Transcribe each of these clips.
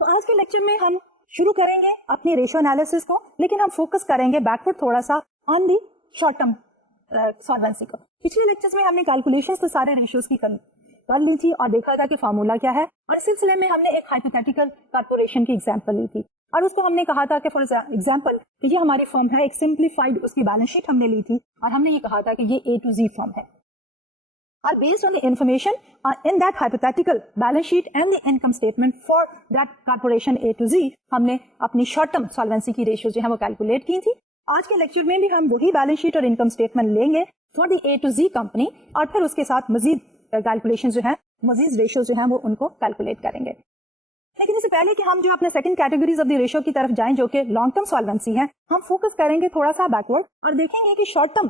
تو آج کے لیکچر میں ہم شروع کریں گے اپنی ریشو انالیسس کو, لیکن ہم فوکس کریں گے بیکورڈ تھوڑا سا آن دی شارٹ ٹرم سالوینسی کو. پچھلے لیکچرز میں ہم نے کیلکولیشنز تو سارے ریشوز کی کر لی تھی اور دیکھا تھا کہ فارمولا کیا ہے, اور اس سلسلے میں ہم نے ایک ہائپوتھیٹیکل کارپوریشن کی ایگزامپل لی تھی, اور اس کو ہم نے کہا تھا کہ فار ایگزامپل یہ ہماری فرم ہے, ایک سمپلیفائڈ اس کی بیلنس شیٹ ہم نے لی تھی, اور ہم نے یہ کہا تھا کہ یہ A to Z فرم ہے. اور based on the information in that hypothetical balance sheet and the income statement for that corporation A to Z ہم نے اپنی شارٹ ٹرم سالوینسی کی ریشیو جو ہے وہ کیلکولیٹ کی تھی. آج کے لیکچر میں بھی ہم وہی بیلنس شیٹ اور انکم اسٹیٹمنٹ لیں گے for the A to Z company, اور پھر اس کے ساتھ مزید کیلکولیشن جو ہے, مزید ریشیو جو ہیں وہ ان کو کیلکولیٹ کریں گے. لیکن اس سے پہلے کہ ہم جو اپنے second categories of the ratio کی طرف جائیں جو کہ لانگ ٹرم سالوینسی ہے, ہم فوکس کریں گے تھوڑا سا بیکورڈ اور دیکھیں گے کہ شارٹ ٹرم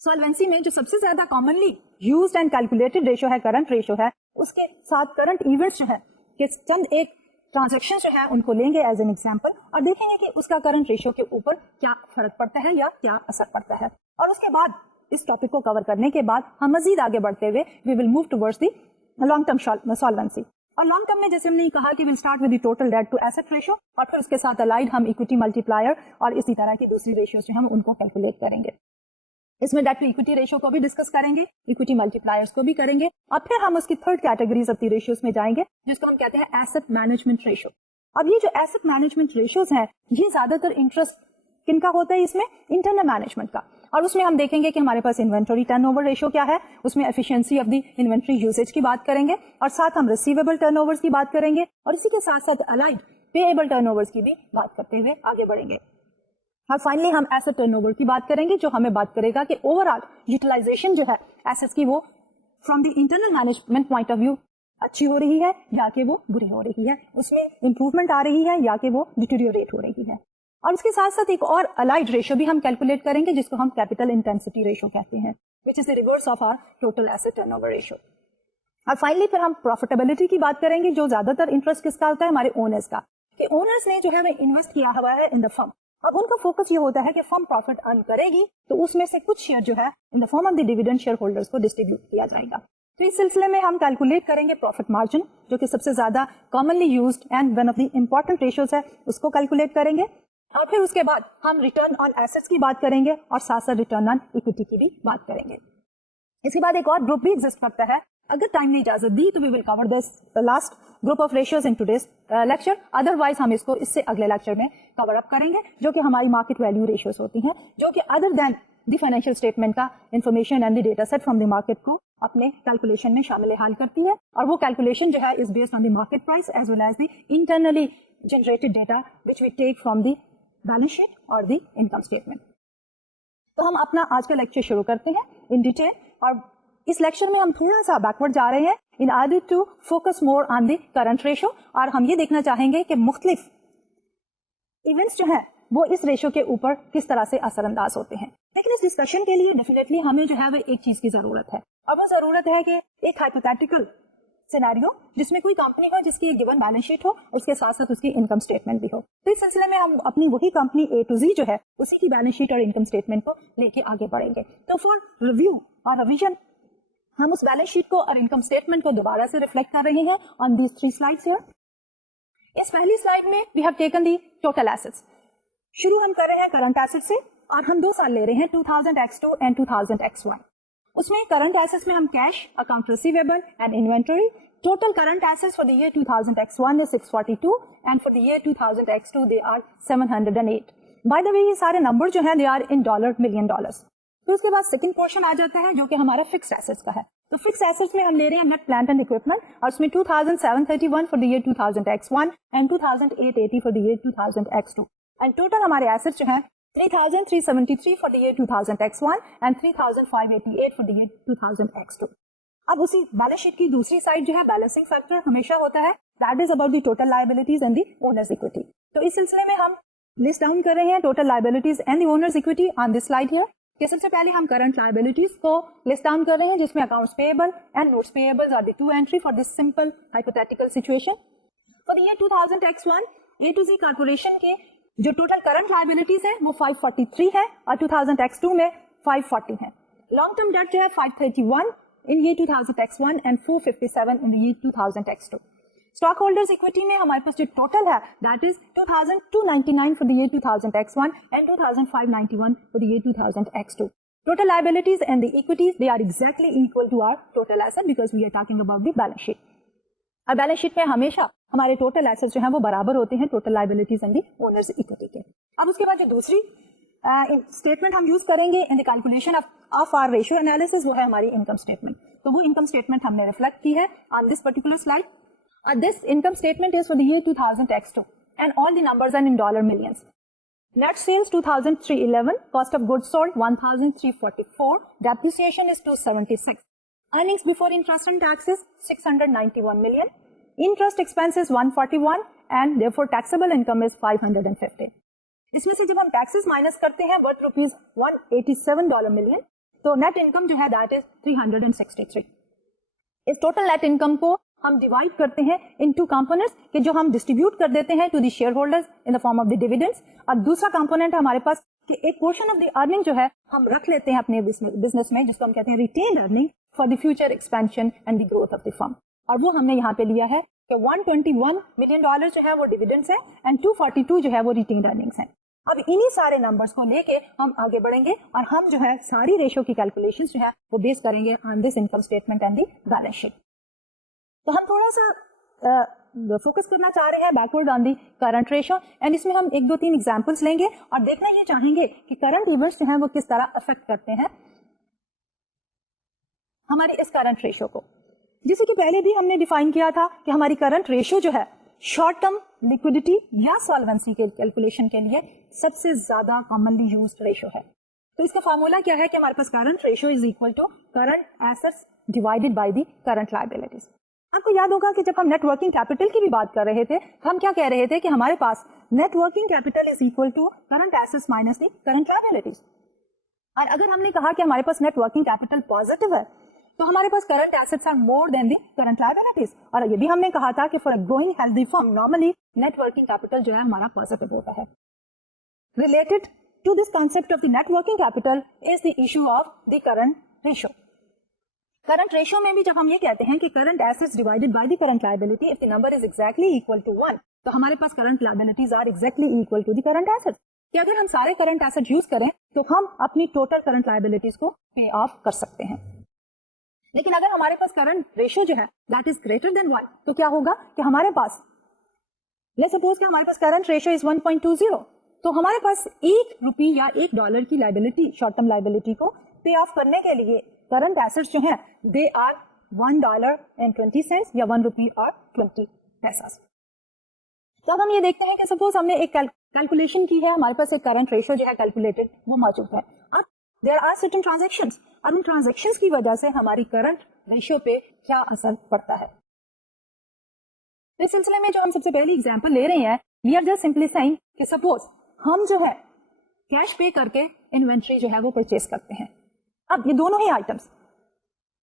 سالوینسی میں جو سب سے زیادہ commonly used and calculated ratio ہے, کرنٹ ریشیو ہے, اس کے ساتھ کرنٹ ایونٹس جو ہے کہ چند ایک ٹرانزیکشن جو ہے ان کو لیں گے ایز این ایگزامپل, اور دیکھیں گے کہ اس کا کرنٹ ریشیو کے اوپر کیا فرق پڑتا ہے یا کیا اثر پڑتا ہے. اور اس کے بعد اس ٹاپک کو کور کرنے کے بعد ہم مزید آگے بڑھتے ہوئے we will move towards the long term solvency. اور لانگ ٹرم میں جیسے ہم نے کہا کہ will start with the total debt to asset ratio, اور پھر اس کے ساتھ الائڈ ہم اکویٹی ملٹی پلائر اور اسی طرح کی دوسری ریشیوز جو ہم ان کو کیلکولیٹ کریں گے. اس میں ڈیٹ ٹو اکویٹی ریشیو کو بھی ڈسکس کریں گے, اکویٹی ملٹی پلائرز کو بھی کریں گے, اور پھر ہم اس کی third categories of the ratios میں جائیں گے جس کو ہم کہتے ہیں ایسٹ مینجمنٹ ریشیو. اب یہ جو ایسٹ مینجمنٹ ریشیوز ہیں یہ زیادہ تر انٹرسٹ کن کا ہوتا ہے, اس میں انٹرنل مینجمنٹ کا, اور اس میں ہم دیکھیں گے کہ ہمارے پاس انوینٹری ٹرن اوور ریشیو کیا ہے, اس میں efficiency of the inventory usage کی بات کریں گے, اور ساتھ ہم ریسیویبل ٹرن اوور کی بات کریں گے, اور اسی کے ساتھ ساتھ الائڈ پے ایبل ٹرن اوور کی بھی بات کرتے ہوئے آگے بڑھیں گے. اور فائنلی ہم ایسٹ ٹرن اوور کی بات کریں گے جو ہمیں بات کرے گا کہ اوور آل یوٹیلائزیشن جو ہے ایسٹس کی وہ from the internal management point of view اچھی ہو رہی ہے یا کہ وہ بری ہو رہی ہے, اس میں امپروومنٹ آ رہی ہے یا کہ وہ ڈیٹیریوریٹ ہو رہی ہے. اور اس کے ساتھ ساتھ ایک اور الائڈ ریشیو بھی ہم کیلکولیٹ کریں گے جس کو ہم کیپیٹل انٹینسٹی ریشیو کہتے ہیں, which is the reverse of our total asset turnover ratio ریشیو. اور فائنلی پھر ہم پروفیٹیبلٹی کی بات کریں گے جو زیادہ تر انٹرسٹ کس کا ہوتا ہے, ہمارے اونرز کا, کہ اونرز نے جو ہے وہ انویسٹ کیا ہوا ہے ان دا فرم. اب ان کا فوکس یہ ہوتا ہے کہ فرم پروفٹ ارن کرے گی تو اس میں سے کچھ شیئر جو ہے in the form of the dividend share holders کو ڈسٹریبیوٹ کیا جائے گا. تو اس سلسلے میں ہم کیلکولیٹ کریں گے پروفٹ مارجن جو کہ سب سے زیادہ commonly used and one of the important ratios ہے, اس کو کیلکولیٹ کریں گے. اور پھر اس کے بعد ہم ریٹرن آن ایسٹس کی بات کریں گے اور ساتھ ساتھ ریٹرن آن اکویٹی کی بھی بات کریں گے. اس کے بعد ایک اور گروپ بھی ایگزسٹ کرتا ہے, اگر ٹائم نے اجازت دی تو we will cover this last group of ratios in today's lecture, otherwise ہم اس کو اس سے اگلے لیکچر میں کور اپ کریں گے جو کہ ہماری مارکیٹ ویلیو ریشیوز ہوتی ہیں, جو کہ other than the financial statement کا information and the data set from the market کو اپنے کیلکولیشن میں شامل حال کرتی ہے, اور وہ کیلکولیشن جو ہے is based on the market price as well as the internally generated data which we take from the balance sheet اور دی انکم اسٹیٹمنٹ. تو ہم اپنا آج کا لیکچر شروع کرتے ہیں ان ڈیٹیل, اور اس لیکچر میں ہم تھوڑا سا بیکورڈ جا رہے ہیں in order to focus more on the current ratio, اور ہم یہ دیکھنا چاہیں گے کہ مختلف ایونٹس جو ہیں وہ اس ریشیو کے اوپر کس طرح سے اثر انداز ہوتے ہیں. لیکن اس ڈسکشن کے لیے ڈیفینیٹلی ہمیں جو ہے وہ ایک چیز کی ضرورت ہے, اور وہ ضرورت ہے کہ ایک ہائپوتھیٹیکل سینیریو جس میں کوئی کمپنی ہو جس کی ایک گیون بیلنس شیٹ ہو, اس کے ساتھ ساتھ اس کی انکم اسٹیٹمنٹ بھی ہو. تو اس سلسلے میں ہم اپنی وہی کمپنی A to Z جو ہے اسی کی بیلنس شیٹ اور انکم اسٹیٹمنٹ کو لے کے آگے بڑھیں گے. تو فار ریویو اور ریویژن ہم اس بیلنس شیٹ کو اور انکم اسٹیٹمنٹ کو دوبارہ سے ریفلیکٹ کر رہے ہیں آن دیز 3 سلائڈس ہیئر. اس پہلی سلائڈ میں we have taken the total assets. شروع ہم کر رہے ہیں کرنٹ ایسٹ سے, اور ہم 2 سال لے رہے ہیں 2000 X2 اینڈ 2000 X1. اس میں کرنٹ ایسٹس میں ہم cash, account receivable and inventory. Total current assets for the year 2000 X1 is 642 and for the year 2000 X2 they are 708. By the way یہ سارے نمبر جو ہیں they are in $, million. پھر اس کے بعد سیکنڈ پورشن آ جاتا ہے جو کہ ہمارا فکس ایسٹس کا ہے. تو فکس ایسٹس میں ہم لے رہے ہیں نیٹ پلانٹ اینڈ اکوپمنٹ, اور اس میں 2731 for the year 2000 X1 and 2880 for the year 2000 X2. And total ہمارے ایسٹس جو ہیں 3373 for the year 2000 X1 and 3588 for the year 2000 X2. اب اسی بیلنس شیٹ کی دوسری سائڈ جو ہے بیلنسنگ فیکٹر ہمیشہ ہوتا ہے, that is about the total liabilities and the owners equity. تو اس سلسلے میں ہم لسٹ ڈاؤن کر رہے ہیں total liabilities and the owners equity on this slide here. کہ سب سے پہلے ہم کرنٹ لائبلٹیز کو لسٹ ڈاؤن کر رہے ہیں جس میں accounts payable and notes payable are the 2 entry for this simple hypothetical situation. For the year 2000 X1 A to Z corporation کے جو ٹوٹل کرنٹ لائبلٹیز ہے وہ 543 ہے, اور 2000 X2 میں 540 ہے. لانگ ٹرم ڈیٹ جو ہے 531 in year 2000 X1 and 457 in the year 2000 X2. Stock holders equity में हमारे पास जो टोटल है that is 2299 for the year 2000 X1 and 2591 for the year 2000 X2. Total liabilities and the equities, they are exactly equal to our total asset because we are talking about the balance sheet. अब balance sheet में हमेशा हमारे total assets जो हैं वो बराबर होते हैं total liabilities and the owners equity के. अब उसके बाद जो दूसरी स्टेटमेंट हम यूज करेंगे in the calculation of our ratio analysis, वो है हमारी इनकम स्टेटमेंट. तो वो इनकम स्टेटमेंट हमने रिफ्लेक्ट की है on this particular slide. This income statement is for the year 2000 X2 and all the numbers are in dollar millions. Net sales 2,311, cost of goods sold 1,344, depreciation is 276, earnings before interest and taxes 691 million, interest expenses 141 and therefore taxable income is 550. इसमें से जब हम taxes minus करते हैं worth rupees $187 million, तो net income जो है that is 363. इस टोटल नेट इनकम को हम डिवाइड करते हैं इन टू कंपोनेंट्स कि जो हम डिस्ट्रीब्यूट कर देते हैं to the shareholders in the form of the dividends, और दूसरा कंपोनेंट हमारे पास कि एक पोर्शन ऑफ द अर्निंग जो है हम रख लेते हैं अपने बिजनेस में, जिसको हम कहते हैं retain earning for the future expansion and the growth of the firm. और वो हमने यहाँ पे लिया है कि $121 मिलियन जो है वो डिविडेंड्स है एंड 242 जो है वो रिटेन अर्निंग्स है. अब इन्हीं सारे नंबर्स को लेके हम आगे बढ़ेंगे और हम जो है सारी रेशियो की कैलकुलेशंस जो है वो बेस करेंगे on this income statement and the balance sheet. तो हम थोड़ा सा फोकस करना चाह रहे हैं backward on the current ratio and इसमें हम 1-2-3 एग्जांपल्स लेंगे और देखना ये चाहेंगे कि करंट इवेंट्स जो हैं वो किस तरह अफेक्ट करते हैं हमारी इस करंट रेशियो को. जैसे कि पहले भी हमने डिफाइन किया था कि हमारी करंट रेशियो जो है शॉर्ट टर्म लिक्विडिटी या सॉल्वेंसी के कैलकुलेशन के लिए सबसे ज्यादा कॉमनली यूज्ड रेशियो है. तो इसका फॉर्मूला क्या है कि हमारे पास current ratio is equal to current assets divided by the current liabilities. आपको याद होगा कि जब हम नेट वर्किंग कैपिटल की भी बात कर रहे थे, हम क्या कह रहे थे कि हमारे पास net working capital is equal to current assets minus the current liabilities. और अगर हमने कहा कि हमारे पास नेट वर्किंग कैपिटल पॉजिटिव है तो हमारे पास current assets are more than the current liabilities. और ये भी हमने कहा था कि for a growing healthy firm normally net working capital जो है हमारा पॉजिटिव होता है. Related to this concept of the net working capital is the issue of the current ratio. Current ratio में भी जब हम ये कहते हैं कि current assets divided by the current liability, if the number is exactly equal to 1, तो हमारे पास current liabilities are exactly equal to the current assets. कि अगर हम सारे करंट एसेट यूज करें तो हम अपनी टोटल करंट लायबिलिटीज को पे ऑफ कर सकते हैं. लेकिन अगर हमारे पास करंट रेशियो जो है दैट इज ग्रेटर देन 1, तो क्या होगा कि हमारे पास लेट्स सपोज कि हमारे पास करंट रेशियो इज 1.20, तो हमारे पास ₹1 या $1 की लायबिलिटी शॉर्ट टर्म लायबिलिटी को पे ऑफ करने के लिए करंट एसेट्स जो हैं दे आर $1.20 या ₹1 और 20 पैसा. तो अब हम ये देखते हैं कि सपोज हमने एक कैलकुलेशन की है, हमारे पास एक करंट रेशियो जो है कैलकुलेटेड वो मौजूद है. अब देयर आर सर्टेन ट्रांजैक्शंस और उन ट्रांजैक्शंस की वजह से हमारी करंट रेशियो पे क्या असर पड़ता है. इस सिलसिले में जो हम सबसे पहली एग्जांपल ले रहे हैं, we are just simply saying कि सपोज हम जो है कैश पे करके इन्वेंट्री जो है वो परचेज करते हैं. अब ये दोनों ही आइटम्स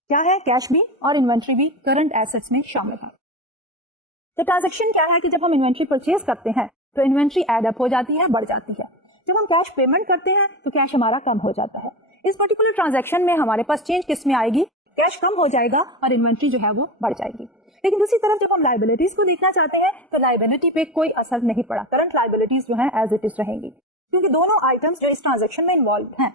क्या है, कैश भी और इन्वेंट्री भी करंट एसेट्स में शामिल है. तो ट्रांजैक्शन क्या है कि जब हम इन्वेंट्री परचेज करते हैं तो इन्वेंट्री एड अप हो जाती है, बढ़ जाती है. जब हम कैश पेमेंट करते हैं तो कैश हमारा कम हो जाता है. इस पर्टिकुलर ट्रांजैक्शन में हमारे पास चेंज किस में आएगी, कैश कम हो जाएगा और इन्वेंट्री जो है वो बढ़ जाएगी. लेकिन दूसरी तरफ जब हम लायबिलिटीज को देखना चाहते हैं तो लायबिलिटी पे कोई असर नहीं पड़ा, करंट लायबिलिटीज जो है एज इट इज रहेंगी, क्योंकि दोनों आइटम्स जो इस ट्रांजैक्शन में इन्वॉल्व हैं,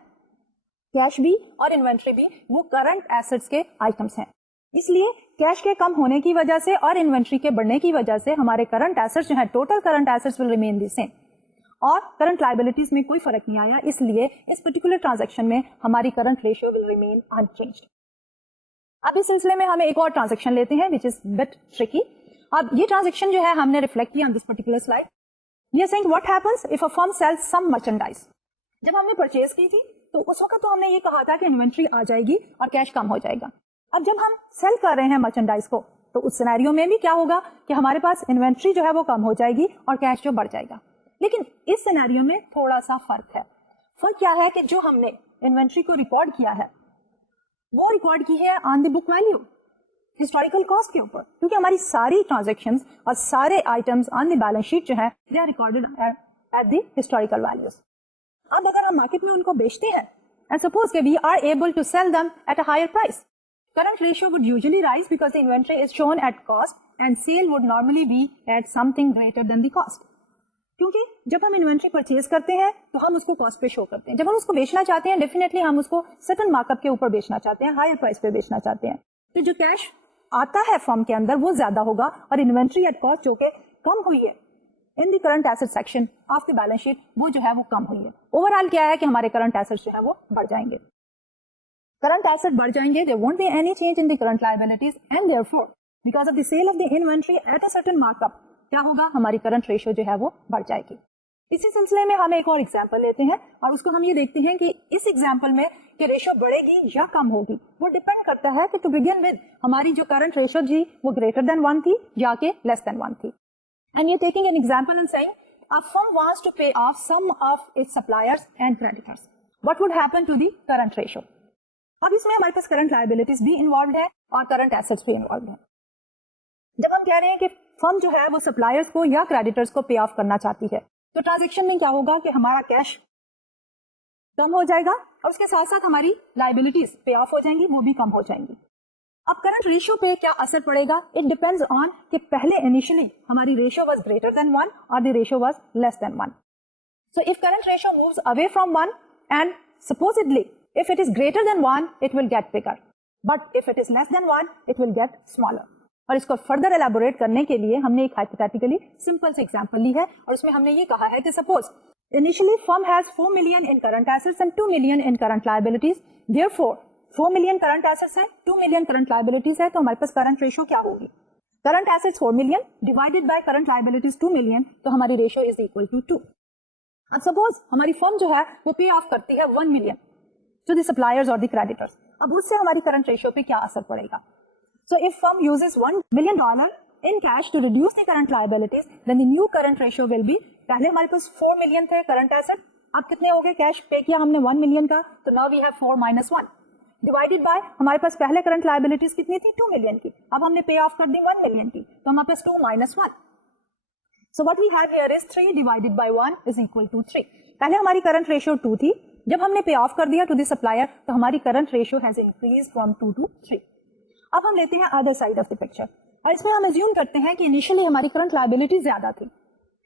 कैश भी और इन्वेंट्री भी, वो करंट एसेट्स के आइटम्स हैं. इसलिए कैश के कम होने की वजह से और इन्वेंट्री के बढ़ने की वजह से हमारे करंट एसेट्स जो है total current assets will remain the same और करंट लायबिलिटीज में कोई फर्क नहीं आया. इसलिए इस पर्टिकुलर ट्रांजैक्शन में हमारी current ratio will remain unchanged. अब इस सिलसिले में हमें एक और ट्रांजैक्शन लेते हैं विच इज बिट ट्रिकी. अब ये ट्रांजैक्शन जो है हमने रिफ्लेक्ट किया on this particular slide. We are saying what happens if a firm sells some merchandise. जब हमने परचेज की थी तो उस वक्त तो हमने ये कहा था कि इन्वेंट्री आ जाएगी और कैश कम हो जाएगा. अब जब हम सेल कर रहे हैं मर्चेंडाइज को तो उस सिनेरियो में भी क्या होगा कि हमारे पास इन्वेंट्री जो है वो कम हो जाएगी और कैश जो बढ़ जाएगा. लेकिन इस सिनेरियो में थोड़ा सा फर्क है. फर्क क्या है कि जो हमने इन्वेंट्री को रिकॉर्ड किया है वो रिकॉर्ड की है on the book value, historical cost के ऊपर, क्योंकि हमारी सारी ट्रांजैक्शंस और सारे items on the balance sheet जो है they are recorded at the historical values. अब अगर हम मार्केट में उनको बेचते हैं एंड सपोज के we are able to sell them at a higher price, current ratio would usually rise because the inventory is shown at cost and sale would normally be at something greater than the cost. क्योंकि जब हम inventory purchase करते हैं तो हम उसको cost पे show करते हैं, जब हम उसको बेचना चाहते हैं डेफिनेटली हम उसको सर्टेन मार्कअप के ऊपर बेचना चाहते हैं, हायर प्राइस पे बेचना चाहते हैं, तो जो कैश आता है फर्म के अंदर वो ज्यादा होगा और इन्वेंट्री एट कॉस्ट जो कि कम हुई है इन the current asset section of the balance sheet वो जो है वो कम हुई है. ओवरऑल क्या है कि हमारे करंट एसेट्स जो है वो बढ़ जाएंगे, करंट एसेट बढ़ जाएंगे, there won't be any change in the current liabilities and therefore because of the sale of the inventory at a certain markup क्या होगा, हमारी करंट रेशियो जो है वो बढ़ जाएगी. इसी सिलसिले में हम एक और एग्जांपल लेते हैं और उसको हम ये देखते हैं कि इस एग्जांपल में कि रेशियो बढ़ेगी या कम होगी वो डिपेंड करता है कि टू बिगिन विद हमारी जो करंट रेशियो जी वो ग्रेटर देन 1 थी या के लेस देन 1 थी. एंड ये taking an example and saying a firm wants to pay off some of its suppliers and creditors. What would happen to the current ratio? अब इसमें हमारे पास करंट लायबिलिटीज भी इन्वॉल्व है और करंट एसेट्स भी इन्वॉल्व है. जब हम कह रहे हैं कि फर्म जो है वो सप्लायर्स को या क्रेडिटर्स को पे ऑफ करना चाहती है तो ट्रांजैक्शन में क्या होगा कि हमारा कैश कम हो जाएगा और उसके साथ साथ हमारी लायबिलिटीज पे ऑफ हो जाएंगी, वो भी कम हो जाएंगी. अब करंट रेशियो पे क्या असर पड़ेगा, इट डिपेंड्स ऑन कि पहले इनिशियली हमारी रेशियो वाज ग्रेटर देन 1 और the ratio was less than 1. So if current ratio moves away from 1 and supposedly if it is greater than 1 it will get bigger, but if it is less than 1 it will get smaller. और इसको further elaborate करने के लिए हमने एक hypothetically simple से example ली है और उसमें हमने ये कहा है कि suppose initially firm has 4 million in current assets and 2 million in current liabilities, therefore 4 million current assets है, 2 मिलियन करंट लायबिलिटीज है, तो हमारे पास करंट रेशियो क्या होगी, current assets 4 million divided by current liabilities 2 million, तो हमारी रेशियो इज इक्वल टू 2. अब सपोज हमारी फर्म जो है वो पे ऑफ करती है 1 मिलियन टू द सप्लायर्स और द क्रेडिटर्स, अब उससे हमारी करंट रेशियो पे क्या असर पड़ेगा. So if firm uses $1 million in cash to reduce the current liabilities, then the new current ratio will be, पहले हमारे पास 4 मिलियन थे करंट एसेट, अब कितने हो गए, कैश पे किया हमने 1 मिलियन का, तो now we have 4 minus 1 divided by हमारे पास पहले करंट लायबिलिटीज कितनी थी 2 मिलियन की, अब हमने पे ऑफ कर दी 1 मिलियन की, तो हमारे पास 2 minus 1. So what we have here is 3 divided by 1 is equal to 3. पहले हमारी करंट रेशियो 2 थी, जब हमने पे ऑफ कर दिया टू द सप्लायर तो हमारी current ratio has increase from 2 to 3. अब हम लेते हैं other side of the picture और इसमें हम अज्यूम करते हैं कि इनिशियली हमारी करंट लायबिलिटी ज्यादा थी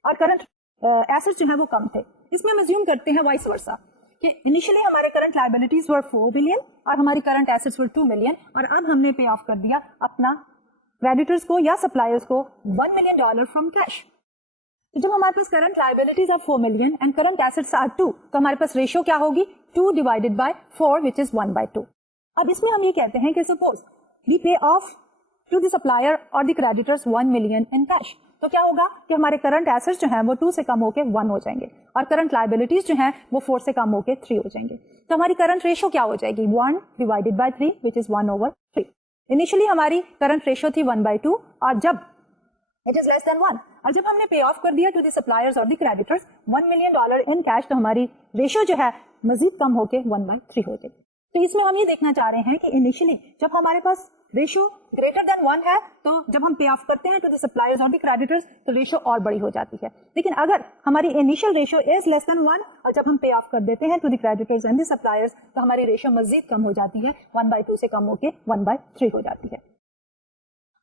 और करंट एसेट्स जो है वो कम थे. इसमें हम अज्यूम करते हैं वाइस वर्सा कि इनिशियली हमारे करंट लायबिलिटीज वर 4 बिलियन और हमारी करंट एसेट्स वर 2 मिलियन और अब हमने पे ऑफ कर दिया अपना क्रेडिटर्स को या सप्लायर्स को $1 मिलियन फ्रॉम कैश. तो जब हमारे पास current liabilities are 4 million and current assets are 2, तो हमारे पास रेशियो क्या होगी 2 डिवाइडेड बाय 4 विच इज 1/2. अब इसमें हम ये कहते हैं कि suppose we pay off to the supplier or the creditors 1 million in cash, तो क्या होगा कि हमारे करंट एसेट्स जो हैं वो 2 से कम होके 1 हो जाएंगे और करंट लायबिलिटीज जो हैं वो 4 से कम होके 3 हो जाएंगे. तो हमारी करंट रेशियो क्या हो जाएगी 1 divided bye 3 which is 1/3. Initially हमारी करंट रेशियो थी 1/2 और जब इट इज लेस देन 1 और जब हमने पे ऑफ कर दिया टू द सप्लायर्स और the creditors $1 million in cash, तो हमारी रेशियो जो है मजीद कम होके 1/3 हो जाएगी. तो इसमें हम ये देखना चाह रहे हैं कि इनिशियली जब हमारे पास रेशियो ग्रेटर देन 1 है तो जब हम पे ऑफ करते हैं टू द सप्लायर्स और द क्रेडिटर्स तो रेशियो और बड़ी हो जाती है. लेकिन अगर हमारी initial ratio is less than 1 और जब हम पे ऑफ कर देते हैं to the creditors and the suppliers तो हमारी रेशियो मजीद कम हो जाती है, 1/2 से कम होकर 1/3 हो जाती है.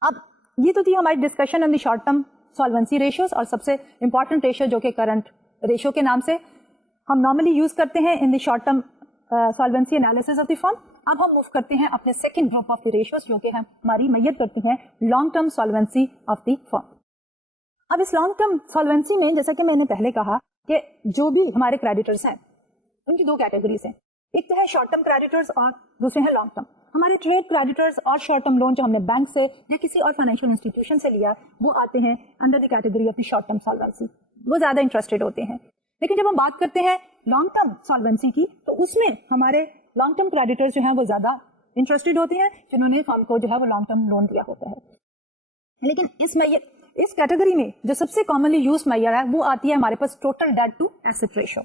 अब ये तो थी हमारी discussion on the short term solvency ratios और सबसे इंपॉर्टेंट रेशियो जो कि करंट रेशियो के नाम से हम नॉर्मली यूज करते हैं in the short term solvency analysis of the firm. अब हम मूव करते हैं अपने second group of the ratios जो कि हमारी मैयत करती हैं long term solvency of the firm. अब इस लॉन्ग टर्म सॉल्वेंसी में जैसा कि मैंने पहले कहा कि जो भी हमारे क्रेडिटर्स हैं उनकी 2 कैटेगरीज हैं, एक तो है शॉर्ट टर्म क्रेडिटर्स और दूसरे हैं लॉन्ग टर्म. हमारे ट्रेड क्रेडिटर्स और शॉर्ट टर्म लोन जो हमने बैंक से या किसी और फाइनेंशियल इंस्टीट्यूशन से लिया वो आते हैं under the category of the short term solvency, वो ज्यादा इंटरेस्टेड होते हैं. लेकिन जब हम बात करते हैं लॉन्ग टर्म सॉल्वेंसी की तो उसमें हमारे लॉन्ग टर्म क्रेडिटर्स जो हैं वो ज्यादा इंटरेस्टेड होते हैं जिन्होंने फर्म को जो है वो लॉन्ग टर्म लोन दिया होता है. लेकिन इस कैटेगरी में जो सबसे कॉमनली यूज मैयर है वो आती है हमारे पास total debt to asset ratio.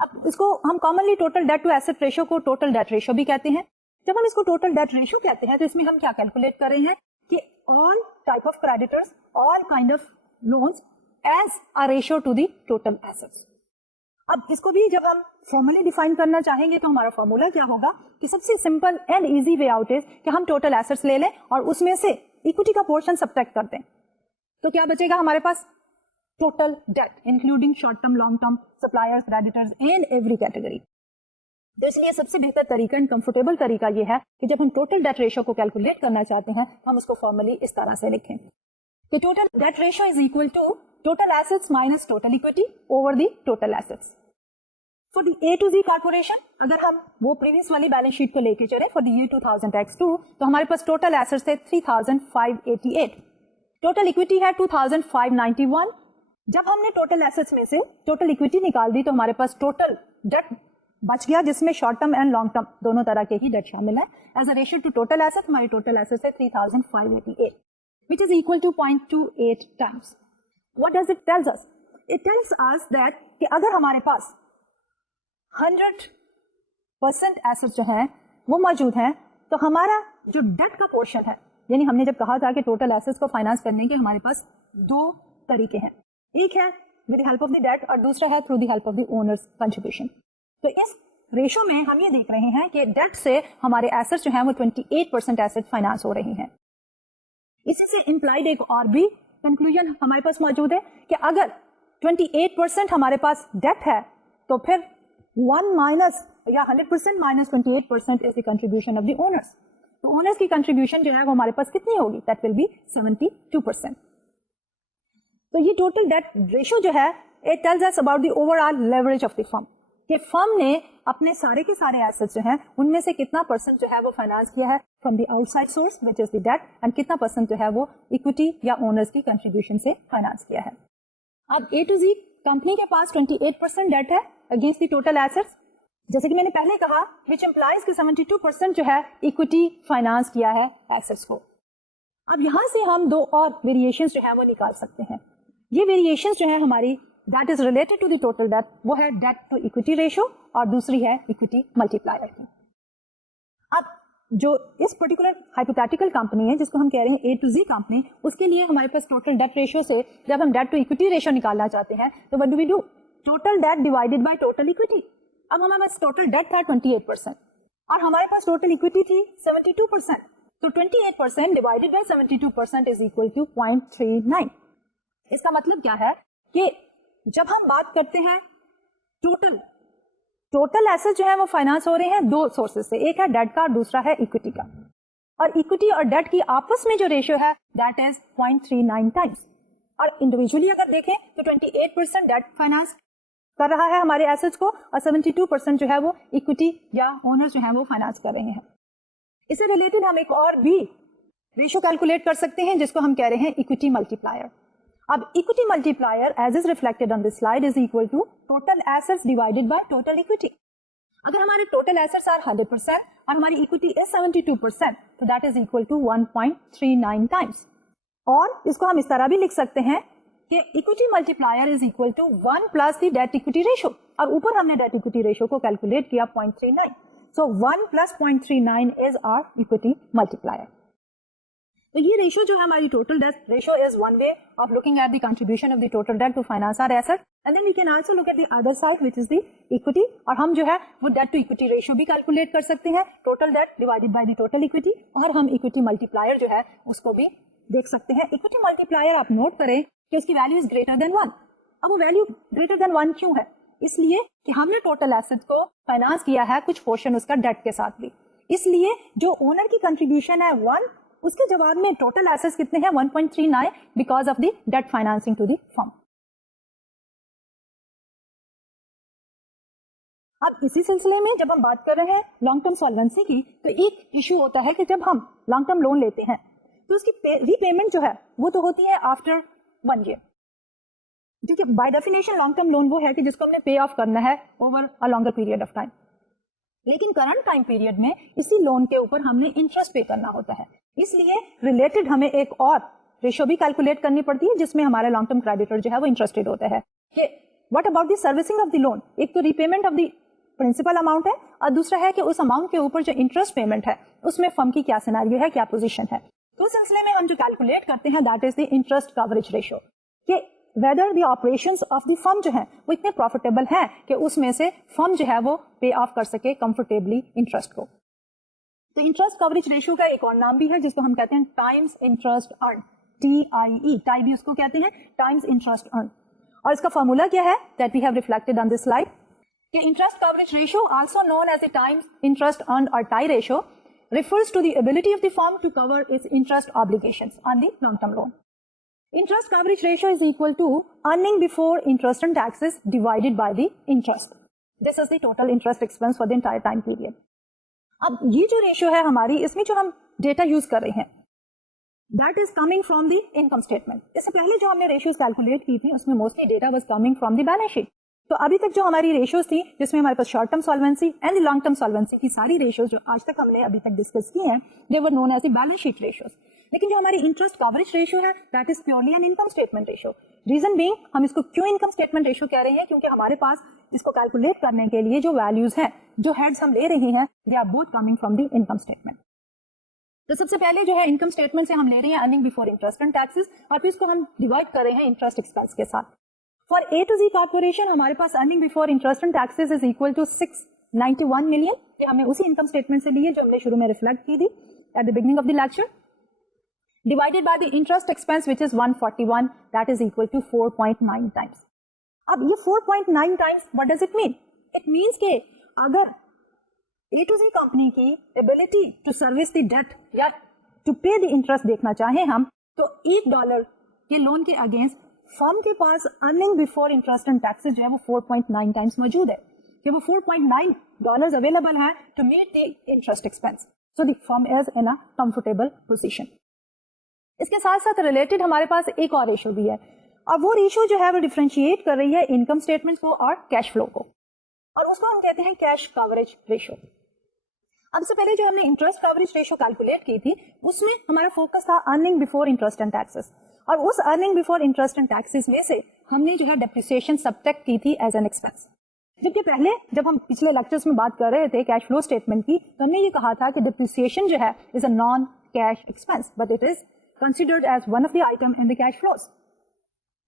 अब इसको हम commonly total debt to asset ratio को टोटल डेट रेशियो भी कहते हैं. जब हम इसको टोटल डेट रेशियो कहते हैं तो इसमें हम क्या कैलकुलेट कर रहे हैं कि all type of creditors, all kind of loans as a ratio to the total assets. अब इसको भी जब हम फॉर्मली डिफाइन करना चाहेंगे तो हमारा फॉर्मूला क्या होगा कि सबसे simple and easy way out is कि हम टोटल एसेट्स ले लें और उसमें से इक्विटी का पोर्शन सब्ट्रैक्ट कर दें, तो क्या बचेगा हमारे पास? Total debt including short term, long term, suppliers, creditors and every category. तो इसलिए सबसे बेहतर तरीका एंड कंफर्टेबल तरीका ये है कि जब हम टोटल डेट रेशियो को कैलकुलेट करना चाहते हैं तो हम उसको फॉर्मली इस तरह से लिखें। तो total debt ratio is equal to total assets minus total equity over the total assets. For the A to Z corporation अगर हम वो प्रीवियस वाली बैलेंस शीट को लेके चले फॉर द ईयर 2000x2 तो हमारे पास टोटल एसेट्स थे 3588, टोटल इक्विटी है 2591। जब हमने टोटल एसेट्स में से टोटल इक्विटी निकाल दी तो हमारे पास टोटल डेट बच गया जिसमें short term and long term दोनों तरह के ही डेट शामिल है। As a ratio to total asset हमारी टोटल एसेट्स है 3588 which is equal to 0.28 times. What does it tells us? It tells us that कि अगर हमारे पास 100% एसेट्स जो हैं वो मौजूद हैं तो हमारा जो डेट का पोर्शन है, यानी हमने जब कहा था कि टोटल एसेट्स को फाइनेंस करने के हमारे पास दो तरीके हैं, एक है with the help of the debt और दूसरा है through the help of the owners contribution. तो इस रेशो में हम ये देख रहे हैं कि डेट से हमारे एसेट्स जो हैं वो 28% एसेट फाइनेंस हो रही हैं। इसी से इंप्लाइड एक और भी कंक्लूजन हमारे पास मौजूद है कि अगर 28% हमारे पास डेट है तो फिर 1 माइनस या 100% minus 28% is the contribution of the owners. तो ओनर्स की कंट्रीब्यूशन जो है वो हमारे पास कितनी होगी? That will be 72%। तो ये टोटल डेट रेशियो जो है it tells us about the overall leverage of the firm, कि फर्म ने अपने सारे के सारे एसेट्स जो हैं उनमें से कितना परसेंट जो है वो फाइनेंस किया है from the outside source which is the debt and कितना परसेंट जो है वो इक्विटी या ओनर्स की कंट्रीब्यूशन से फाइनेंस किया है। अब ए टू जी कंपनी के पास 28% डेट है अगेंस्ट द टोटल एसेट्स, जैसे कि मैंने पहले कहा व्हिच इंप्लाइज कि 72% जो है इक्विटी फाइनेंस किया है एसेट्स को। अब यहां से हम दो और वेरिएशंस जो है वो निकाल सकते हैं। ये वेरिएशंस जो है हमारी that is related to the total debt, वो है डेट टू इक्विटी रेशियो और दूसरी है इक्विटी मल्टीप्लायर की। अब जो इस पर्टिकुलर हाइपोथेटिकल कंपनी है जिसको हम कह रहे हैं ए टू जी कंपनी, उसके लिए हमारे पास टोटल डेट रेशियो से जब हम डेट टू इक्विटी रेशियो निकालना चाहते हैं तो what do we do? Total debt divided by total equity. अब हमारे पास टोटल डेट था 28% और हमारे पास टोटल इक्विटी थी 72%, तो 28% divided by 72% is equal to 0.39। इसका मतलब क्या है कि जब हम बात करते हैं टोटल एसेट जो है वो फाइनेंस हो रहे हैं दो सोर्सेज से, एक है डेट का और दूसरा है इक्विटी का, और इक्विटी और डेट की आपस में जो रेशियो है दैट इज 0.39 टाइम्स। और इंडिविजुअली अगर देखें तो 28% डेट फाइनेंस कर रहा है हमारे एसेट्स को और 72% जो है वो इक्विटी या ओनर्स जो है वो फाइनेंस कर रहे हैं। इससे रिलेटेड हम एक और भी रेशियो कैलकुलेट कर सकते हैं जिसको हम कह रहे हैं इक्विटी मल्टीप्लायर। अब equity multiplier as is reflected on this slide is equal to total assets divided by total equity. अगर हमारे टोटल एसेट्स आर 100% और हमारी इक्विटी इज 72% तो that is equal to 1.39 times. और इसको हम इस तरह भी लिख सकते हैं कि equity multiplier is equal to 1 plus the debt equity ratio, और ऊपर हमने डेट इक्विटी रेशियो को कैलकुलेट किया 0.39, so 1 plus 0.39 is our equity multiplier. तो ये रेशियो जो है हमारी total debt ratio is one way of looking at the contribution of the total debt to finance our asset, and then we can also look at the other side which is the equity, और हम जो है वो date to equity ratio भी calculate कर सकते हैं, total debt divided by the total equity, और हम इक्विटी मल्टीप्लायर जो है उसको भी देख सकते हैं। इक्विटी मल्टीप्लायर आप नोट करें कि उसकी वैल्यू इज ग्रेटर देन 1। अब वो वैल्यू ग्रेटर देन 1 क्यों है? इसलिए कि हमने टोटल एसेट को फाइनेंस किया है कुछ पोर्शन उसका डेट के साथ भी, इसलिए जो ओनर की कंट्रीब्यूशन है 1, उसके जवाब में टोटल एसेट्स कितने हैं 1.39 because of the debt financing to the firm. अब इसी सिलसिले में जब हम बात कर रहे हैं लॉन्ग टर्म सॉल्वेंसी की, तो एक इश्यू होता है कि जब हम लॉन्ग टर्म लोन लेते हैं तो उसकी रीपेमेंट जो है वो तो होती है आफ्टर 1 ईयर, क्योंकि by definition long term loan वो है कि जिसको हमने पे ऑफ करना है over a longer period of time. लेकिन करंट टाइम पीरियड में इसी लोन के ऊपर हमने इंटरेस्ट पे करना होता है, इसलिए रिलेटेड हमें एक और रेशियो भी कैलकुलेट करनी पड़ती है जिसमें हमारे लॉन्ग टर्म क्रेडिटर जो है वो इंटरेस्टेड होता है कि what about the servicing of the loan. एक तो repayment of the principal amount है और दूसरा है कि उस अमाउंट के ऊपर जो इंटरेस्ट पेमेंट है उसमें फर्म की क्या सिनेरियो है, क्या पोजीशन है। तो उस सिलसिले में हम जो कैलकुलेट करते हैं that is the interest coverage ratio, कि whether the operations of the firm जो है वो इतने प्रॉफिटेबल हैं कि उसमें से फर्म जो है वो पे ऑफ कर सके कंफर्टेबली इंटरेस्ट को. तो इंटरेस्ट कवरेज रेशियो का एक और नाम भी है जिसको हम कहते हैं times interest earn, TIE, tie भी उसको कहते हैं, टाइम्स इंटरेस्ट अर्न. और इसका फॉर्मूला क्या है that we have reflected on this slide कि interest coverage ratio also known as the times interest earn or TIE ratio refers to the ability of the firm to cover its interest obligations on the long-term loan. Interest coverage ratio is equal to earning before interest and taxes divided by the interest. This is the total interest expense for the entire time period. अब ये जो ratio है हमारी, इसमें जो हम data use कर रहे हैं that is coming from the income statement. इससे पहले जो हमने रेशियोज कैलकुलेट की थी उसमें mostly data was coming from the balance sheet. तो अभी तक जो हमारी रेशियोज थी जिसमें हमारे पास short term solvency and long term solvency की सारी रेशियोज जो आज तक हमने अभी तक डिस्कस की हैं they were known as the balance sheet ratios. लेकिन जो हमारी इंटरेस्ट कवरेज रेशियो है that is purely an income statement ratio. Reason being हम इसको क्यों इनकम स्टेटमेंट रेशियो कह रहे हैं, क्योंकि हमारे पास इसको कैलकुलेट करने के लिए जो वैल्यूज हैं, जो हेड्स हम ले रहे हैं, they are both coming from the income statement. तो सबसे पहले जो है इनकम स्टेटमेंट से हम ले रहे हैं earning before interest and taxes और फिर इसको हम डिवाइड कर रहे हैं इंटरेस्ट एक्सपेंस के साथ. For A to Z corporation हमारे पास earning before interest and taxes is equal to 691 million. ये हमने उसी इनकम स्टेटमेंट से ली है जो हमने शुरू में रिफ्लेक्ट की थी at the beginning of the lecture, divided by the interest expense which is 141 that is equal to 4.9 times. अब ये 4.9 times what does it mean? It means कि अगर A to Z कंपनी की ability to service the debt या to pay the interest देखना चाहें हम, तो $1 के लोन के अगेंस्ट फर्म के पास earning before interest and taxes जो है वो 4.9 टाइम्स मौजूद है कि वो $4.9 अवेलेबल है to meet the interest expense. So the firm is in a comfortable position. इसके साथ साथ रिलेटेड हमारे पास एक और रेशियो भी है और वो रेशियो जो है वो डिफरेंशिएट कर रही है इनकम स्टेटमेंट को और कैश फ्लो को, और उसको हम कहते हैं कैश कवरेज रेशियो. अब से पहले जो हमने इंटरेस्ट कवरेज रेशियो कैलकुलेट की थी उसमें हमारा फोकस था earning before interest and taxes, और उस earning before interest and taxes में से हमने जो है डेप्रिसिएशन सब्ट्रैक्ट की थी एज एन एक्सपेंस. जबकि पहले जब हम पिछले लेक्चर्स में बात कर रहे थे कैश फ्लो स्टेटमेंट की तो हमने ये कहा था कि डेप्रिसिएशन जो है is a non cash expense but it is considered as one of the item in the cash flows.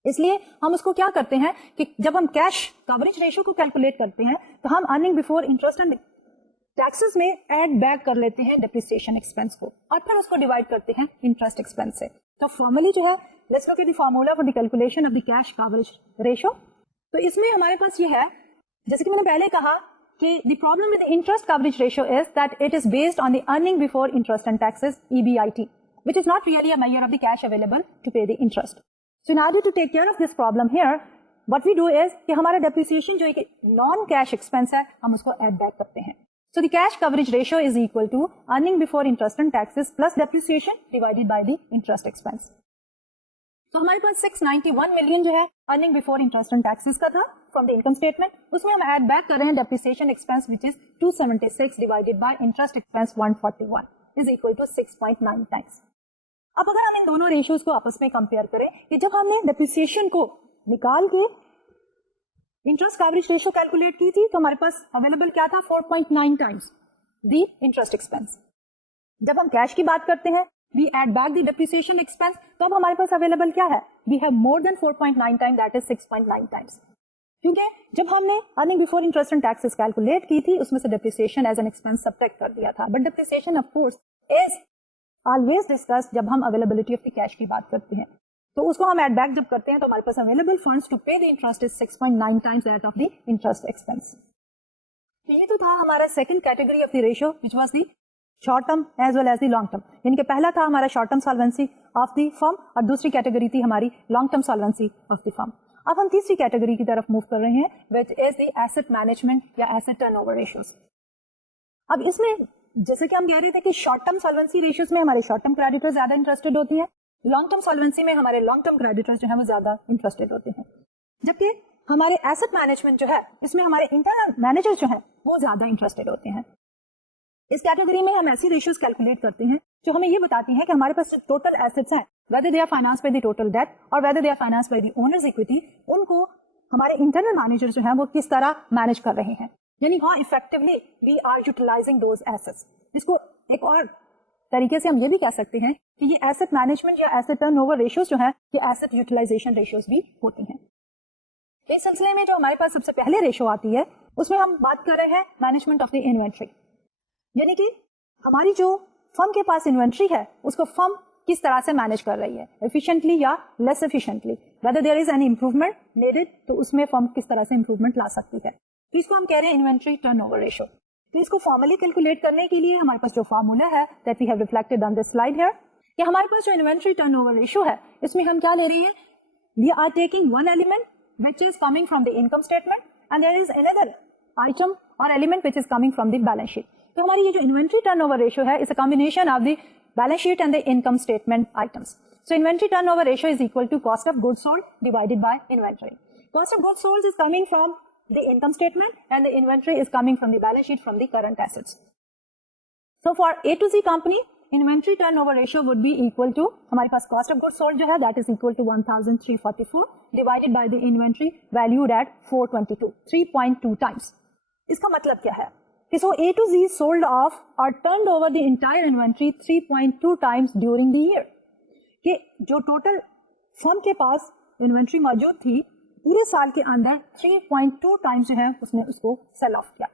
इसलिए हम उसको क्या करते हैं कि जब हम कैश कवरेज रेशियो को कैलकुलेट करते हैं तो हम earning before interest and taxes में ऐड बैक कर लेते हैं डेप्रिसिएशन एक्सपेंस को और फिर उसको डिवाइड करते हैं इंटरेस्ट एक्सपेंस से. तो फॉर्मली जो है let's look at the formula for the calculation of the cash coverage ratio. तो इसमें हमारे पास ये है, जैसे कि मैंने पहले कहा कि the problem with interest coverage ratio is that it is based on the earning before interest and taxes EBIT which is not really a measure of the cash available to pay the interest. So in order to take care of this problem here what we do is कि हमारा depreciation जो एक non cash expense है हम उसको add back करते हैं. So the cash coverage ratio is equal to earning before interest and taxes plus depreciation divided by the interest expense. So हमारे पास 691 मिलियन जो है earning before interest and taxes का था फ्रॉम द इनकम स्टेटमेंट, उसमें हम add back कर रहे हैं depreciation expense which is 276 divided by interest expense 141 is equal to 6.9 times. अब अगर हम इन दोनों रेशियोज को आपस में कंपेयर करें कि जब हमने डेप्रिसिएशन को निकाल के इंटरेस्ट कवरेज रेशियो कैलकुलेट की थी तो हमारे पास अवेलेबल क्या था 4.9 टाइम्स द इंटरेस्ट एक्सपेंस. जब हम कैश की बात करते हैं we add back the depreciation expense तो अब हमारे पास अवेलेबल क्या है, we have more than 4.9 time that is 6.9 times. क्योंकि जब हमने earning before interest and taxes calculate की थी उसमें से depreciation as an expense subtract कर दिया था, but depreciation of course is always discussed जब हम अवेलेबिलिटी ऑफ द कैश की बात करते हैं. तो उसको हम एड बैक जब करते हैं तो हमारे पास available funds to pay the interest is 6.9 times that of the interest expense. ये तो था हमारा second category of the ratio which was the short term as well as the long term. यानी कि पहला था हमारा short term solvency of the firm और दूसरी कैटेगरी थी हमारी long term solvency of the firm. अब हम तीसरी कैटेगरी की तरफ मूव कर रहे हैं which is the asset management या एसेट टर्नओवर रेशियोज. अब इसमें जैसे कि हम कह रहे थे कि शॉर्ट टर्म सॉल्वेंसी रेशियोज में हमारे शॉर्ट टर्म क्रेडिटर्स ज्यादा इंटरेस्टेड होती हैं, लॉन्ग टर्म सॉल्वेंसी में हमारे लॉन्ग टर्म क्रेडिटर्स जो है वो ज्यादा इंटरेस्टेड होते हैं. जबकि हमारे एसेट मैनेजमेंट जो है इसमें हमारे इंटरनल मैनेजर्स जो है वो ज्यादा इंटरेस्टेड होते हैं. इस कैटेगरी में हम ऐसी रेशियोज कैलकुलेट करते हैं जो हमें ये बताती हैं कि हमारे पास जो टोटल एसेट्स हैं whether they are financed by the total debt or whether they are financed by the owner's equity, उनको हमारे इंटरनल मैनेजर जो है वो किस तरह मैनेज कर रहे हैं, यानी how effectively we are utilising those assets. इसको एक और तरीके से हम ये भी कह सकते हैं कि ये एसेट मैनेजमेंट या एसेट टर्नओवर रेशियोज जो है ये एसेट यूटिलाइजेशन रेशियोज भी होती हैं। इस सिलसिले में जो हमारे पास सबसे पहले रेशो आती है उसमें हम बात कर रहे हैं मैनेजमेंट ऑफ द इन्वेंट्री, यानी कि हमारी जो फर्म के पास इन्वेंट्री है उसको फर्म किस तरह से मैनेज कर रही है, एफिशिएंटली या less efficiently, whether there is any improvement needed, तो उसमें फर्म किस तरह से इंप्रूवमेंट ला सकती है। तो इसको हम कह रहे हैं इन्वेंट्री टर्नओवर रेशो। तो इसको फॉर्मली कैलकुलेट करने के लिए हमारे पास जो फॉर्मूला है that we have reflected on this slide here, कि हमारे पास जो इन्वेंट्री टर्नओवर रेशो है इसमें हम क्या ले रहे हैं, we are taking one element which is coming from the income statement and there is another item or element which is coming from the balance sheet. तो हमारी ये जो inventory turnover ratio है is a combination of the balance sheet and the income statement items. So inventory turnover ratio is equal to cost of goods sold divided by inventory. Cost of goods sold is coming from the income statement and the inventory is coming from the balance sheet from the current assets. So for A to Z company inventory turnover ratio would be equal to, हमारे पास cost of goods sold जो है that is equal to 1344 divided by the inventory valued at 422, 3.2 times. इसका मतलब क्या है कि so A to Z sold off or turned over the entire inventory 3.2 times during the year, कि जो total firm के पास इन्वेंट्री मौजूद थी पूरे साल के अंदर 3.2 टाइम्स जो है उसने उसको सेल ऑफ किया।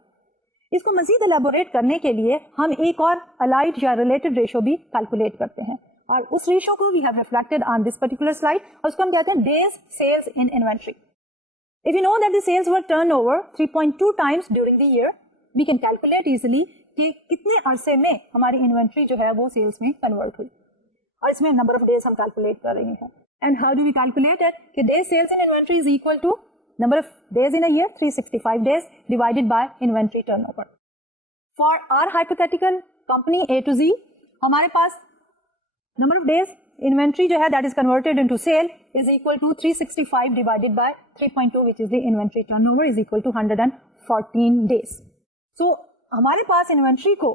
इसको मजीद एलेबोरेट करने के लिए हम एक और अलाइड या रिलेटेड रेशो भी कैलकुलेट करते हैं और उस रेशो को we have reflected on this particular slide और उसको हम कहते हैं days sales in inventory. If you know that the sales were turnover 3.2 times during the year, we can calculate easily कि कितने अरसे में हमारी इन्वेंट्री जो है वो सेल्स में कन्वर्ट हुई और इसमें नंबर ऑफ डेज हम कैलकुलेट कर रहे हैं। And how do we calculate it कि days sales in inventory is equal to number of days in a year 365 days divided by inventory turnover. For our hypothetical company A to Z, हमारे पास number of days inventory जो है that is converted into sale is equal to 365 divided by 3.2 which is the inventory turnover is equal to 114 days. So हमारे पास inventory को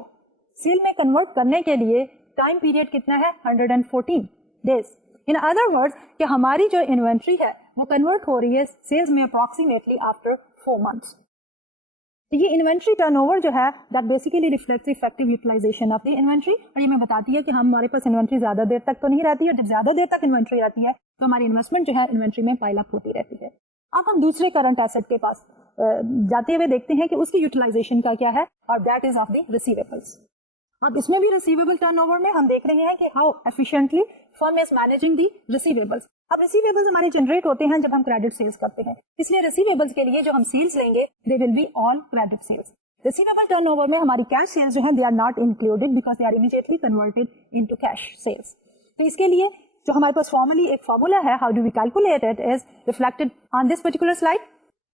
sale में convert करने के लिए time period कितना है 114 days. In other words कि हमारी जो inventory है वो कन्वर्ट हो रही है सेल्स में अप्रोक्सीमेटली आफ्टर 4 months. तो ये इन्वेंट्री टर्नओवर जो है that basically reflects effective utilisation of the inventory और ये मैं बताती है कि हमारे पास इन्वेंट्री ज्यादा देर तक तो नहीं रहती है, जब ज्यादा देर तक इन्वेंट्री रहती है तो हमारी इन्वेस्टमेंट जो है इन्वेंट्री में पाइल अप होती रहती है। अब हम दूसरे करंट एसेट के पास जाते हुए देखते हैं कि उसकी यूटिलाइजेशन का क्या है और that is of the receivables. अब इसमें भी रिसीवेबल टर्नओवर में हम देख रहे हैं कि how efficiently firm is managing the receivables. अब रिसीवेबल्स हमारे जनरेट होते हैं जब हम क्रेडिट सेल्स करते हैं, इसलिए रिसीवेबल्स के लिए जो हम सेल्स लेंगे they will be all credit sales. Receivable turnover में हमारी कैश सेल्स जो है they are not included because they are immediately converted into cash sales. तो इसके लिए जो हमारे पास फॉर्मली एक फॉर्मूला है how do we calculate it is reflected on this particular slide.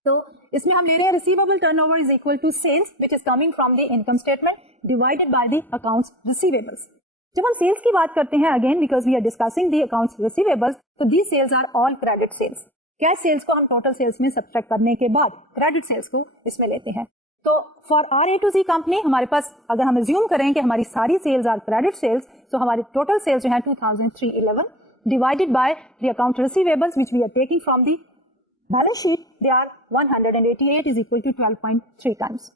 तो इसमें हम ले रहे हैं receivable turnover is equal to sales which is coming from the income statement divided by the accounts receivables. जब हम सेल्स की बात करते हैं again because we are discussing the accounts receivables, तो these sales are all credit sales. Cash sales को हम total sales में सब्ट्रैक्ट करने के बाद क्रेडिट सेल्स को इसमें लेते हैं। तो for our A to Z company हमारे पास अगर हम अज्यूम करें कि हमारी सारी सेल्स आर क्रेडिट सेल्स, तो हमारी टोटल सेल्स जो है 2311 divided by the account receivables which we are taking from the balance sheet, they are 188 is equal to 12.3 times.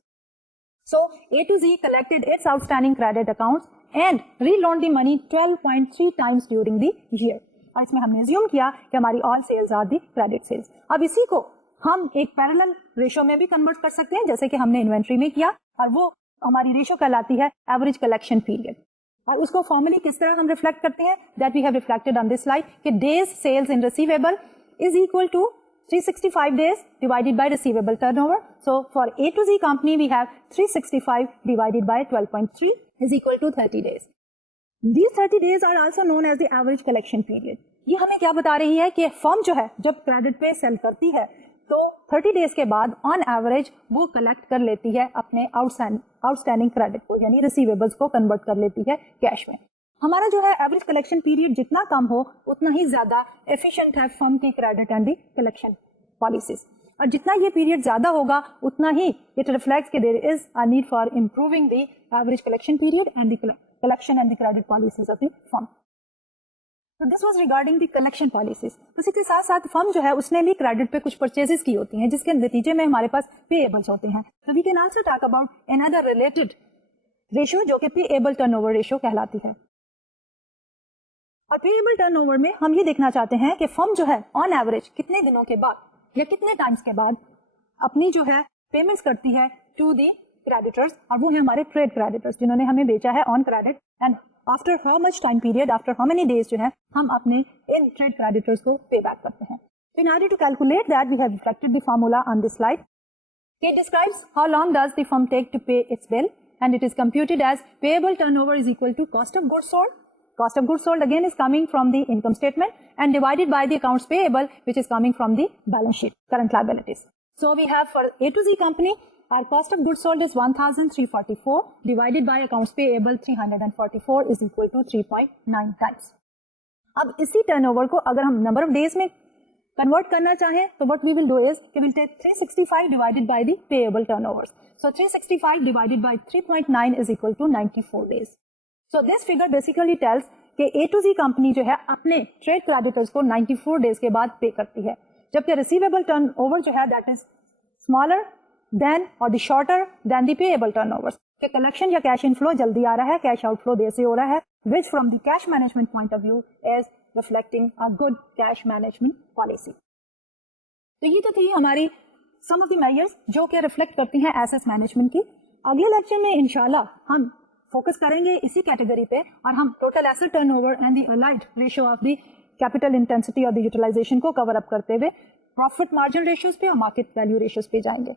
So A to Z collected its outstanding credit accounts and reloaned the money 12.3 times during the year. और इसमें हमने assume किया कि हमारी all sales are the credit sales. अब इसी को हम एक parallel ratio में भी convert कर सकते हैं जैसे कि हमने inventory में किया और वो हमारी ratio कहलाती है average collection period. और उसको formally किस तरह हम reflect करते हैं that we have reflected on this slide कि days sales in receivable is equal to 365 days divided by receivable turnover. So for A to Z company we have 365 divided by 12.3 is equal to 30 days. These 30 days are also known as the average collection period. ये हमें क्या बता रही है कि firm जो है जब क्रेडिट पे सेल करती है तो 30 डेज के बाद ऑन एवरेज वो कलेक्ट कर लेती है अपने आउटस्टैंडिंग क्रेडिट को, यानी रिसीवेबल्स को कन्वर्ट कर लेती है कैश में। हमारा जो है एवरेज कलेक्शन पीरियड जितना कम हो उतना ही ज्यादा एफिशिएंट है फर्म की credit and the collection policies, और जितना ये पीरियड ज्यादा होगा उतना ही इट रिफ्लेक्ट्स कि there is a need for improving the average collection period and the collection and the credit policies of the firm. तो this was regarding the collection policies. उसी के साथ साथ फर्म जो है उसने भी क्रेडिट पे कुछ परचेजेस की होती हैं जिसके नतीजे में हमारे पास पेएबल्स होते हैं। तो we can also talk about another related ratio जो कि पेएबल टर्नओवर रेशियो कहलाती है। और पेएबल टर्नओवर में हम ये देखना चाहते हैं कि फर्म जो है ऑन एवरेज कितने दिनों के बाद या कितने टाइम्स के बाद अपनी जो है पेमेंट्स करती है टू दी क्रेडिटर्स, और वो है हमारे ट्रेड क्रेडिटर्स जिन्होंने हमें बेचा है on credit, and after how much time period, after how many days जो है हम अपने इन ट्रेड क्रेडिटर्स को पे बैक करते हैं। So in order to calculate that, we have reflected the formula on this slide. It describes how long does the firm take to pay its bill, and it is computed as payable turnover is equal to cost of goods sold. Cost of goods sold again is coming from the income statement and divided by the accounts payable, which is coming from the balance sheet, current liabilities. So we have for A to Z company, our cost of goods sold is 1,344 divided by accounts payable 344 is equal to 3.9 times. अब इसी turnover को अगर हम number of days में convert करना चाहें तो what we will do is we will take 365 divided by the payable turnovers. So 365 divided by 3.9 is equal to 94 days. So this figure basically tells कि ए टू जी कंपनी जो है अपने trade creditors को 94 days के बाद पे करती है, जबकि रिसीवेबल टर्नओवर जो है दैट इज स्मॉलर देन और the shorter than the payable turnovers. कि कलेक्शन या कैश इनफ्लो जल्दी आ रहा है, कैश आउटफ्लो देर से हो रहा है, which from the cash management point of view is reflecting a good cash management policy. तो ये तो थी हमारी some of the measures जो कि रिफ्लेक्ट करती हैं एसेट मैनेजमेंट की. अगले लेक्चर में इंशाल्लाह हम फोकस करेंगे इसी कैटेगरी पे और हम total asset turnover and the allied ratio of the capital intensity और द यूटिलाइजेशन को कवर अप करते हुए प्रॉफिट मार्जिन रेशियोज पे और मार्केट वैल्यू रेशियोज पे जाएंगे.